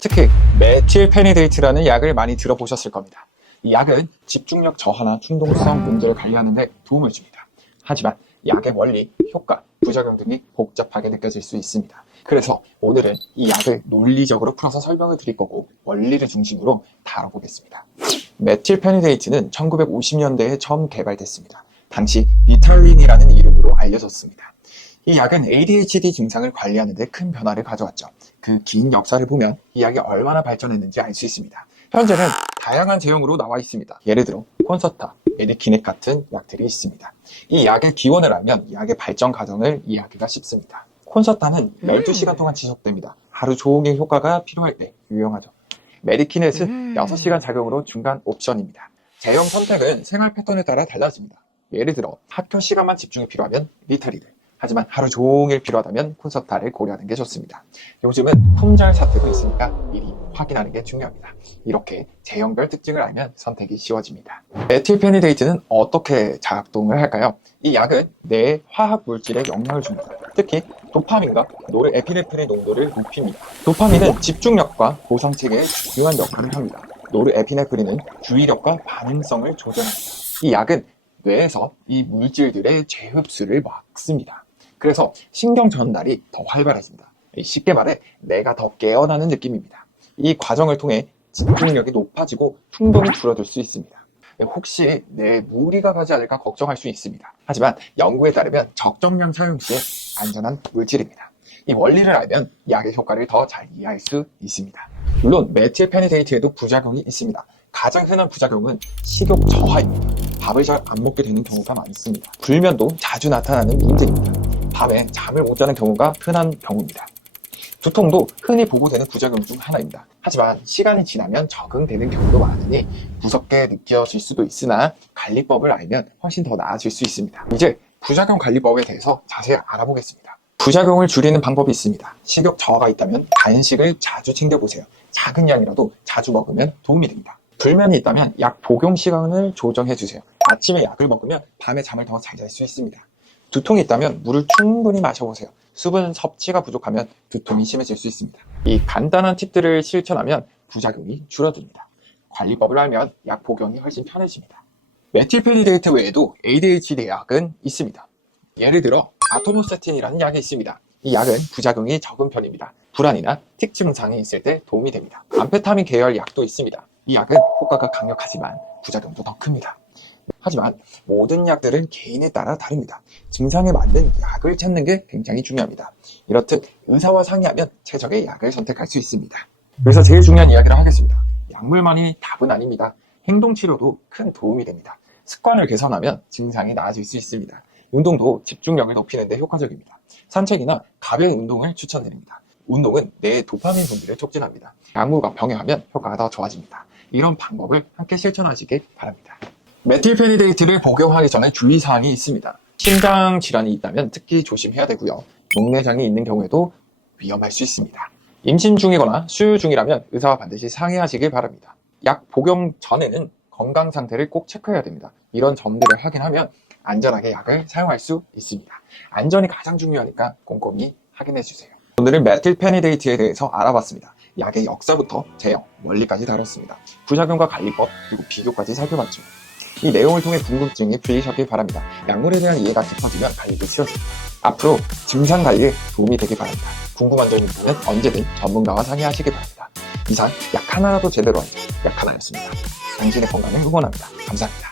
특히 메틸페니데이트라는 약을 많이 들어보셨을 겁니다. 이 약은 집중력 저하나 충동성 문제를 관리하는 데 도움을 줍니다. 하지만 약의 원리, 효과, 부작용 등이 복잡하게 느껴질 수 있습니다. 그래서 오늘은 이 약을 논리적으로 풀어서 설명을 드릴 거고 원리를 중심으로 다뤄보겠습니다. 메틸페니데이트는 1950년대에 처음 개발됐습니다. 당시 리탈린이라는 이름으로 알려졌습니다. 이 약은 ADHD 증상을 관리하는 데 큰 변화를 가져왔죠. 그 긴 역사를 보면 이 약이 얼마나 발전했는지 알 수 있습니다. 현재는 다양한 제형으로 나와 있습니다. 예를 들어 콘서타, 메디키넷 같은 약들이 있습니다. 이 약의 기원을 알면 약의 발전 과정을 이해하기가 쉽습니다. 콘서타는 12시간 동안 지속됩니다. 하루 종일 효과가 필요할 때 유용하죠. 메디키넷은 6시간 작용으로 중간 옵션입니다. 제형 선택은 생활 패턴에 따라 달라집니다. 예를 들어 학교 시간만 집중이 필요하면 리타리를, 하지만 하루 종일 필요하다면 콘서타를 고려하는 게 좋습니다. 요즘은 품절 사태도 있으니까 미리 확인하는 게 중요합니다. 이렇게 제형별 특징을 알면 선택이 쉬워집니다. 메틸페니데이트는 어떻게 작동을 할까요? 이 약은 뇌 화학 물질에 영향을 줍니다. 특히 도파민과 노르에피네프린 농도를 높입니다. 도파민은 집중력과 보상체계에 중요한 역할을 합니다. 노르에피네프린은 주의력과 반응성을 조절합니다. 이 약은 뇌에서 이 물질들의 재흡수를 막습니다. 그래서 신경 전달이 더 활발해집니다. 쉽게 말해 뇌가 더 깨어나는 느낌입니다. 이 과정을 통해 집중력이 높아지고 충동이 줄어들 수 있습니다. 혹시 뇌에 무리가 가지 않을까 걱정할 수 있습니다. 하지만 연구에 따르면 적정량 사용 시에 안전한 물질입니다. 이 원리를 알면 약의 효과를 더 잘 이해할 수 있습니다. 물론 메틸페니데이트에도 부작용이 있습니다. 가장 흔한 부작용은 식욕 저하입니다. 밥을 잘 안 먹게 되는 경우가 많습니다. 불면도 자주 나타나는 문제입니다. 밤에 잠을 못 자는 경우가 흔한 경우입니다. 두통도 흔히 보고되는 부작용 중 하나입니다. 하지만 시간이 지나면 적응되는 경우도 많으니 무섭게 느껴질 수도 있으나 관리법을 알면 훨씬 더 나아질 수 있습니다. 이제 부작용 관리법에 대해서 자세히 알아보겠습니다. 부작용을 줄이는 방법이 있습니다. 식욕 저하가 있다면 간식을 자주 챙겨보세요. 작은 양이라도 자주 먹으면 도움이 됩니다. 불면이 있다면 약 복용 시간을 조정해주세요. 아침에 약을 먹으면 밤에 잠을 더 잘 잘 수 있습니다. 두통이 있다면 물을 충분히 마셔보세요. 수분 섭취가 부족하면 두통이 심해질 수 있습니다. 이 간단한 팁들을 실천하면 부작용이 줄어듭니다. 관리법을 알면 약 복용이 훨씬 편해집니다. 메틸페니데이트 외에도 ADHD 약은 있습니다. 예를 들어 아토모세틴이라는 약이 있습니다. 이 약은 부작용이 적은 편입니다. 불안이나 틱 증상이 있을 때 도움이 됩니다. 암페타민 계열 약도 있습니다. 이 약은 효과가 강력하지만 부작용도 더 큽니다. 하지만 모든 약들은 개인에 따라 다릅니다. 증상에 맞는 약을 찾는 게 굉장히 중요합니다. 이렇듯 의사와 상의하면 최적의 약을 선택할 수 있습니다. 그래서 제일 중요한 이야기를 하겠습니다. 약물만이 답은 아닙니다. 행동치료도 큰 도움이 됩니다. 습관을 개선하면 증상이 나아질 수 있습니다. 운동도 집중력을 높이는 데 효과적입니다. 산책이나 가벼운 운동을 추천드립니다. 운동은 뇌의 도파민 분비를 촉진합니다. 약물과 병행하면 효과가 더 좋아집니다. 이런 방법을 함께 실천하시길 바랍니다. 메틸페니데이트를 복용하기 전에 주의사항이 있습니다. 심장 질환이 있다면 특히 조심해야 되고요. 녹내장이 있는 경우에도 위험할 수 있습니다. 임신 중이거나 수유 중이라면 의사와 반드시 상의하시길 바랍니다. 약 복용 전에는 건강 상태를 꼭 체크해야 됩니다. 이런 점들을 확인하면 안전하게 약을 사용할 수 있습니다. 안전이 가장 중요하니까 꼼꼼히 확인해 주세요. 오늘은 메틸페니데이트에 대해서 알아봤습니다. 약의 역사부터 제형, 원리까지 다뤘습니다. 부작용과 관리법, 그리고 비교까지 살펴봤죠. 이 내용을 통해 궁금증이 풀리셨길 바랍니다. 약물에 대한 이해가 깊어지면 관리도 쉬워집니다. 앞으로 증상 관리에 도움이 되길 바랍니다. 궁금한 점이 있으면 언제든 전문가와 상의하시길 바랍니다. 이상 약 하나라도 제대로 알자 약 하나였습니다. 당신의 건강을 응원합니다. 감사합니다.